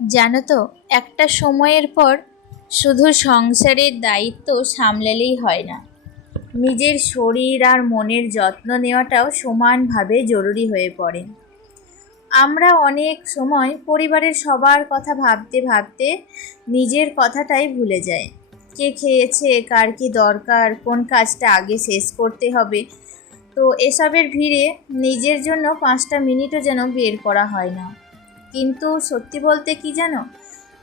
জানো তো, একটা সময়ের পর শুধু সংসারের দায়িত্ব সামলালেই হয় না, নিজের শরীর আর মনের যত্ন নেওয়াটাও সমানভাবে জরুরি হয়ে পড়ে। আমরা অনেক সময় পরিবারের সবার কথা ভাবতে ভাবতে নিজের কথাটাই ভুলে যাই। কে খেয়েছে, কার কি দরকার, কোন কাজটা আগে শেষ করতে হবে, তো এসবের ভিড়ে নিজের জন্য 5টা মিনিটও যেন বের করা হয় না। কিন্তু সত্যি বলতে কি জানো,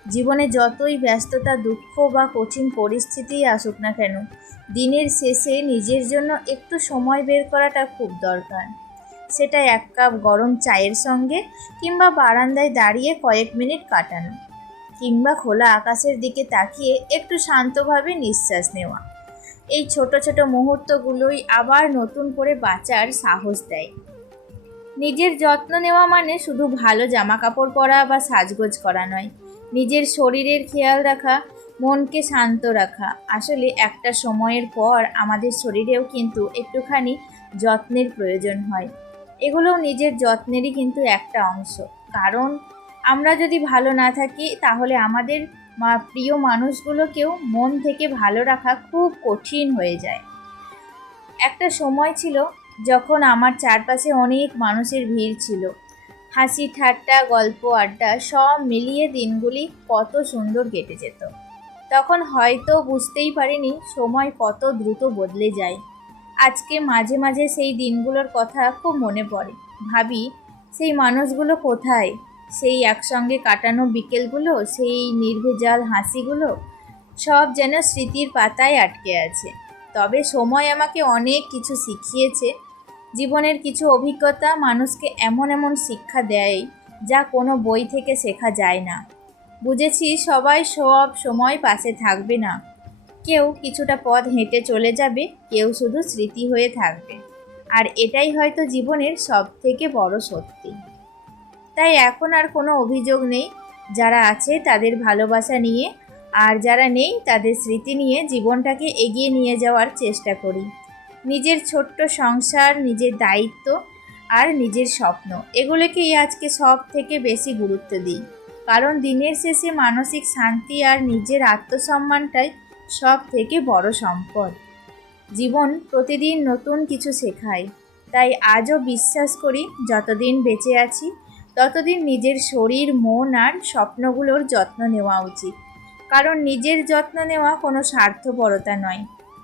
জীবনে যতই ব্যস্ততা, দুঃখ বা কঠিন পরিস্থিতি আসুক না কেন, দিনের শেষে নিজের জন্য একটু সময় বের করাটা খুব দরকার। সেটা 1 কাপ গরম চায়ের সঙ্গে, কিংবা বারান্দায় দাঁড়িয়ে কয়েক মিনিট কাটানো, কিংবা খোলা আকাশের দিকে তাকিয়ে একটু শান্তভাবে নিঃশ্বাস নেওয়া। এই ছোট ছোট মুহূর্তগুলোই আবার নতুন করে বাঁচার সাহস দেয়। নিজের যত্ন নেওয়া মানে শুধু ভালো জামা কাপড় পরা বা সাজগোজ করা নয়, নিজের শরীরের খেয়াল রাখা, মনকে শান্ত রাখা। আসলে একটা সময়ের পর আমাদের শরীরেও কিন্তু একটুখানি যত্নের প্রয়োজন হয়। এগুলোও নিজের যত্নেরই কিন্তু একটা অংশ। কারণ আমরা যদি ভালো না থাকি, তাহলে আমাদের প্রিয় মানুষগুলোকেও মন থেকে ভালো রাখা খুব কঠিন হয়ে যায়। একটা সময় ছিল যখন আমার চারপাশে অনেক মানুষের ভিড় ছিল, হাসি ঠাট্টা, গল্প, আড্ডা সব মিলিয়ে দিনগুলি কত সুন্দর কেটে যেত। তখন হয়তো বুঝতেই পারিনি সময় কত দ্রুত বদলে যায়। আজকে মাঝে মাঝে সেই দিনগুলোর কথা খুব মনে পড়ে। ভাবি, সেই মানুষগুলো কোথায়? সেই একসঙ্গে কাটানো বিকেলগুলো, সেই নির্ভেজাল হাসিগুলো, সব যেন স্মৃতির পাতায় আটকে আছে। তবে সময় আমাকে অনেক কিছু শিখিয়েছে। জীবনের কিছু অভিজ্ঞতা মানুষকে এমন এমন শিক্ষা দেয়, যা কোনো বই থেকে শেখা যায় না। বুঝেছি সবাই সব সময় পাশে থাকবে না, কেউ কিছুটা পথ হেঁটে চলে যাবে, কেউ শুধু স্মৃতি হয়ে থাকবে। আর এটাই হয়তো জীবনের সব থেকে বড় সত্যি। তাই এখন আর কোনো অভিযোগ নেই, যারা আছে তাদের ভালোবাসা নিয়ে, আর যারা নেই তাদের স্মৃতি নিয়ে জীবনটাকে এগিয়ে নিয়ে যাওয়ার চেষ্টা করি। নিজের ছোট্ট সংসার, নিজের দায়িত্ব আর নিজের স্বপ্ন, এগুলোকেই আজকে সব থেকে বেশি গুরুত্ব দিই। কারণ দিনের শেষে মানসিক শান্তি আর নিজের আত্মসম্মানটাই সব থেকে বড় সম্পদ। জীবন প্রতিদিন নতুন কিছু শেখায়। তাই আজও বিশ্বাস করি, যতদিন বেঁচে আছি ততদিন নিজের শরীর, মন আর স্বপ্নগুলোর যত্ন নেওয়া উচিত। কারণ নিজের যত্ন নেওয়া কোনো স্বার্থপরতা নয়,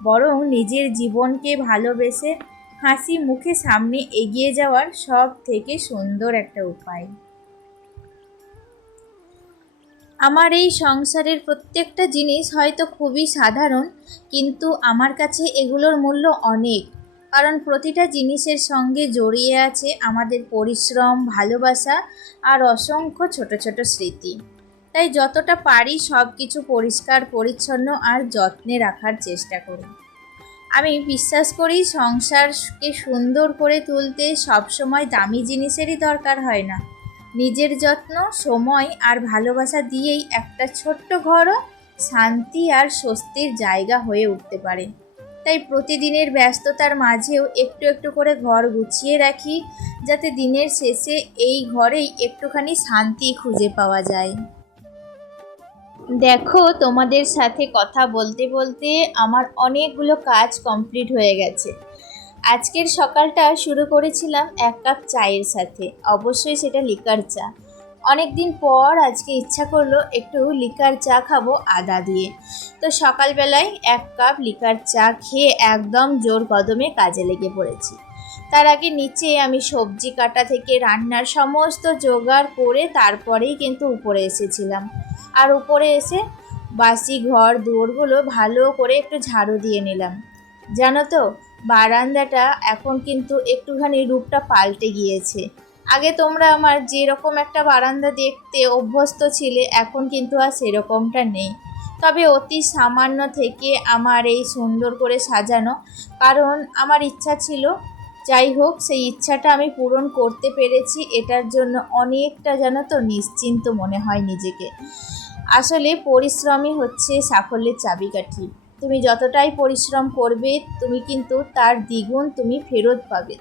বরং নিজের জীবনকে ভালোবেসে হাসি মুখে সামনে এগিয়ে যাওয়ার সব থেকে সুন্দর একটা উপায়। আমার এই সংসারের প্রত্যেকটা জিনিস হয়তো খুবই সাধারণ, কিন্তু আমার কাছে এগুলোর মূল্য অনেক। কারণ প্রতিটা জিনিসের সঙ্গে জড়িয়ে আছে আমাদের পরিশ্রম, ভালোবাসা আর অসংখ্য ছোট ছোট স্মৃতি। তাই যতটা পারি সব কিছু পরিষ্কার পরিচ্ছন্ন আর যত্নে রাখার চেষ্টা করি। আমি বিশ্বাস করি সংসারকে সুন্দর করে তুলতে সবসময় দামি জিনিসেরই দরকার হয় না। নিজের যত্ন, সময় আর ভালোবাসা দিয়েই একটা ছোট্ট ঘরও শান্তি আর স্বস্তির জায়গা হয়ে উঠতে পারে। তাই প্রতিদিনের ব্যস্ততার মাঝেও একটু একটু করে ঘর গুছিয়ে রাখি, যাতে দিনের শেষে এই ঘরেই একটুখানি শান্তি খুঁজে পাওয়া যায়। দেখো, তোমাদের সাথে কথা বলতে বলতে আমার অনেকগুলো কাজ কমপ্লিট হয়ে গেছে। আজকের সকালটা শুরু করেছিলাম 1 কাপ চায়ের সাথে, অবশ্যই সেটা লিকার চা। অনেক দিন পর আজকে ইচ্ছা করলো একটু লিকার চা খাবো আদা দিয়ে। তো সকালবেলায় 1 কাপ লিকার চা খেয়ে একদম জোর কদমে কাজে লেগে পড়েছি। তার আগে নিচে আমি সবজি কাটা থেকে রান্নার সমস্ত জোগাড় করে তারপরেই কিন্তু উপরে এসেছিলাম। আর উপরে এসে বাসি ঘর দুয়ারগুলো ভালো করে একটু ঝাড়ু দিয়ে নিলাম। জানো তো, বারান্দাটা এখন কিন্তু একটুখানি রূপটা পাল্টে গিয়েছে। আগে তোমরা আমার যেরকম একটা বারান্দা দেখতে অভ্যস্ত ছিলে, এখন কিন্তু আর সেরকমটা নেই। তবে অতি সামান্য থেকে আমার এই সুন্দর করে সাজানো, কারণ আমার ইচ্ছা ছিল। যাই হোক, সেই ইচ্ছাটা আমি পূরণ করতে পেরেছি, এটার জন্য অনেকটা জানো তো নিশ্চিন্ত মনে হয় নিজেকে। আসলে পরিশ্রমই হচ্ছে সাফল্যের চাবিকাঠি। তুমি যতটাই পরিশ্রম করবে, তুমি কিন্তু তার দ্বিগুণ তুমি ফেরত পাবে।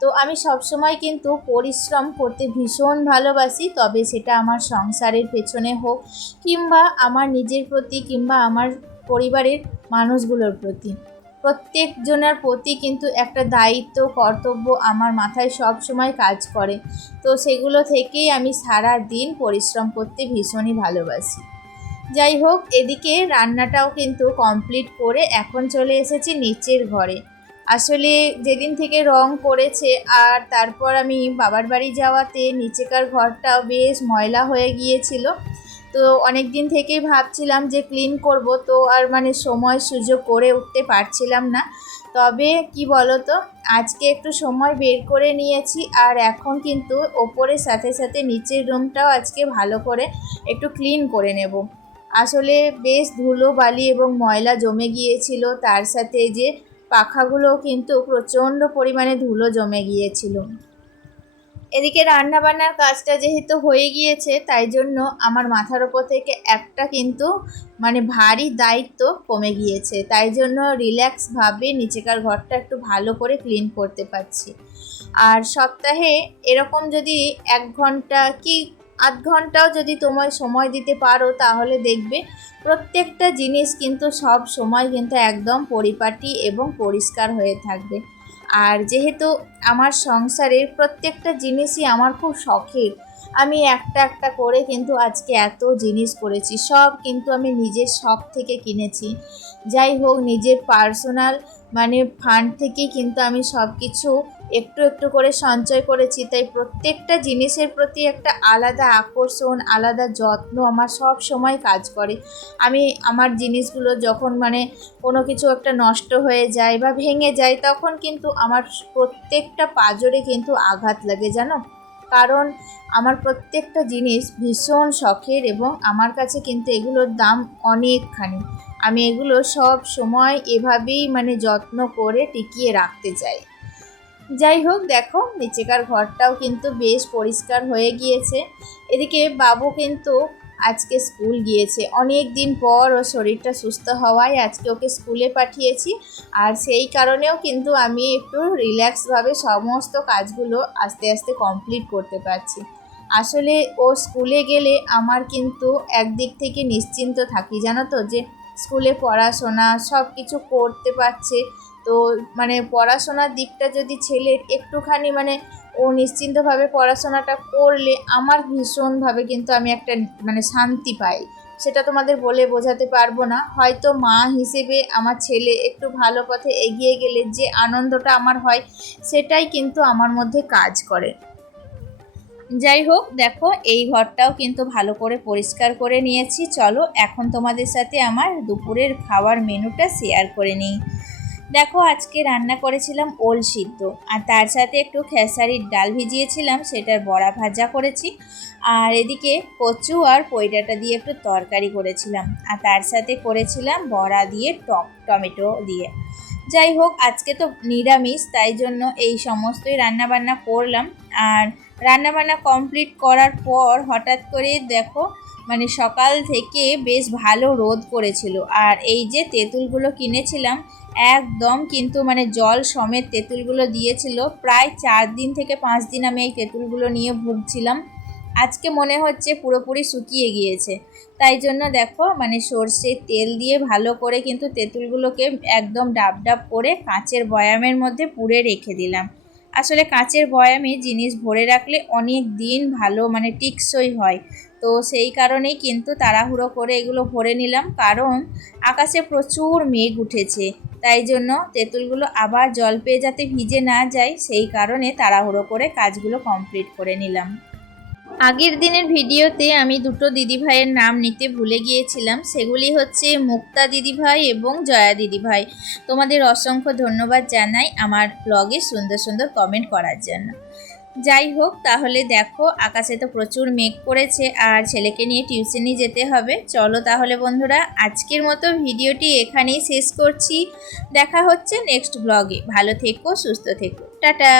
তো আমি সবসময় কিন্তু পরিশ্রম করতে ভীষণ ভালোবাসি, তবে সেটা আমার সংসারের পেছনে হোক কিংবা আমার নিজের প্রতি কিংবা আমার পরিবারের মানুষগুলোর প্রতি, প্রত্যেকজনের প্রতি কিন্তু একটা দায়িত্ব কর্তব্য আমার মাথায় সব সময় কাজ করে। তো সেগুলো থেকেই আমি সারা দিন পরিশ্রম করতে ভীষণই ভালোবাসি। যাই হোক, এদিকে রান্নাটাও কিন্তু কমপ্লিট করে এখন চলে এসেছি নিচের ঘরে। আসলে যেদিন থেকে রং করেছে আর তারপর আমি বাবার বাড়ি যাওয়াতে নিচেকার ঘরটাও বেশ ময়লা হয়ে গিয়েছিল। তো অনেক দিন থেকেই ভাবছিলাম যে ক্লিন করব, তো আর মানে সময় সুযোগ করে উঠতে পারছিলাম না। তবে কি বলো তো, আজকে একটু সময় বের করে নিয়েছি আর এখন কিন্তু ওপরের সাথে সাথে নিচের রুমটাও আজকে ভালো করে একটু ক্লিন করে নেব। আসলে বেশ ধুলো বালি এবং ময়লা জমে গিয়েছিল, তার সাথে যে পাখাগুলোও কিন্তু প্রচণ্ড পরিমাণে ধুলো জমে গিয়েছিল। এদিকে রান্নাবান্নার কাজটা যেহেতু হয়ে গিয়েছে, তাই জন্য আমার মাথার ওপর থেকে একটা কিন্তু মানে ভারী দায়িত্ব কমে গিয়েছে, তাই জন্য রিল্যাক্সভাবে নিচেকার ঘরটা একটু ভালো করে ক্লিন করতে পারছি। আর সপ্তাহে এরকম যদি 1 ঘন্টা কি আধ ঘন্টাও যদি তোমায় সময় দিতে পারো, তাহলে দেখবে প্রত্যেকটা জিনিস কিন্তু সব সময় কিন্তু একদম পরিপাটি এবং পরিষ্কার হয়ে থাকবে। আর যেহেতু আমার সংসারের প্রত্যেকটা জিনিসই আমার খুব শখের, আমি একটা একটা করে কিন্তু আজকে এত জিনিস করেছি, সব কিন্তু আমি নিজের শখ থেকে কিনেছি। যাই হোক, নিজের পার্সোনাল মানে ফান্ড থেকেই কিন্তু আমি সব কিছু একটু একটু করে সঞ্চয় করেছি। তাই প্রত্যেকটা জিনিসের প্রতি একটা আলাদা আকর্ষণ, আলাদা যত্ন আমার সব সময় কাজ করে। আমি আমার জিনিসগুলো যখন মানে কোনো কিছু একটা নষ্ট হয়ে যায় বা ভেঙে যায়, তখন কিন্তু আমার প্রত্যেকটা পাঁজরে কিন্তু আঘাত লাগে জানো। কারণ আমার প্রত্যেকটা জিনিস ভীষণ শখের এবং আমার কাছে কিন্তু এগুলোর দাম অনেকখানি। আমি এগুলো সব সময় এভাবেই মানে যত্ন করে টিকিয়ে রাখতে চাই। যাই হোক, দেখো নিচেকার ঘরটাও কিন্তু বেশ পরিষ্কার হয়ে গিয়েছে। এদিকে বাবু কিন্তু আজকে স্কুল গিয়েছে, অনেক দিন পর ওর শরীরটা সুস্থ হওয়ায় আজকে ওকে স্কুলে পাঠিয়েছি। আর সেই কারণেও কিন্তু আমি একটু রিল্যাক্সভাবে সমস্ত কাজগুলো আস্তে আস্তে কমপ্লিট করতে পারছি। আসলে ও স্কুলে গেলে আমার কিন্তু একদিক থেকে নিশ্চিন্ত থাকি জানো তো, যে স্কুলে পড়াশোনা সব কিছু করতে পারছে। তো মানে পড়াশোনার দিকটা যদি ছেলের একটুখানি মানে ও নিশ্চিন্তভাবে পড়াশোনাটা করলে আমার ভীষণভাবে কিন্তু আমি একটা মানে শান্তি পাই। সেটা তোমাদের বলে বোঝাতে পারবো না। হয়তো মা হিসেবে আমার ছেলে একটু ভালো পথে এগিয়ে গেলে যে আনন্দটা আমার হয়, সেটাই কিন্তু আমার মধ্যে কাজ করে। যাই হোক, দেখো এই ঘরটাও কিন্তু ভালো করে পরিষ্কার করে নিয়েছি। চলো এখন তোমাদের সাথে আমার দুপুরের খাওয়ার মেনুটা শেয়ার করে নিই। দেখো আজকে রান্না করেছিলাম ওল সিদ্ধ, আর তার সাথে একটু খেসারির ডাল ভিজিয়েছিলাম, সেটার বড়া ভাজা করেছি। আর এদিকে কচু আর পয়ডাটা দিয়ে একটু তরকারি করেছিলাম, আর তার সাথে করেছিলাম বড়া দিয়ে টমেটো দিয়ে। যাই হোক, আজকে তো নিরামিষ, তাই জন্য এই সমস্তই রান্নাবান্না করলাম। আর রান্নাবান্না কমপ্লিট করার পর হঠাৎ করে দেখো মানে সকাল থেকে বেশ ভালো রোদ করেছিল। আর এই যে তেঁতুলগুলো কিনেছিলাম, একদম কিন্তু মানে জল সমেত তেঁতুলগুলো দিয়েছিল। প্রায় 4 দিন থেকে 5 দিন আমি এই তেঁতুলগুলো নিয়ে ভুগছিলাম। আজকে মনে হচ্ছে পুরোপুরি শুকিয়ে গিয়েছে। তাই জন্য দেখো মানে সর্ষের তেল দিয়ে ভালো করে কিন্তু তেঁতুলগুলোকে একদম ডাব ডাব করে কাঁচের বয়ামের মধ্যে পুরে রেখে দিলাম। আসলে কাঁচের বয়ামে জিনিস ভরে রাখলে অনেক দিন ভালো মানে টিকসই হয়। তো সেই কারণেই কিন্তু তাড়াহুড়ো করে এগুলো ভরে নিলাম, কারণ আকাশে প্রচুর মেঘ উঠেছে। তাই জন্য তেঁতুলগুলো আবার জল পেয়ে যাতে ভিজে না যায়, সেই কারণে তাড়াহুড়ো করে কাজগুলো কমপ্লিট করে নিলাম। আগের দিনের ভিডিওতে আমি দুটো দিদিভাইয়ের নাম নিতে ভুলে গিয়েছিলাম, সেগুলি হচ্ছে মুক্তা দিদিভাই এবং জয়া দিদিভাই। তোমাদের অসংখ্য ধন্যবাদ জানাই আমার ব্লগে সুন্দর সুন্দর কমেন্ট করার জন্য। যাই হোক, তাহলে দেখো আকাশে তো প্রচুর মেঘ করেছে আর ছেলেকে নিয়ে টিউশনি যেতে হবে। চলো তাহলে বন্ধুরা, আজকের মতো ভিডিওটি এখানেই শেষ করছি। দেখা হচ্ছে নেক্সট ব্লগে। ভালো থেকো, সুস্থ থেকো, টাটা।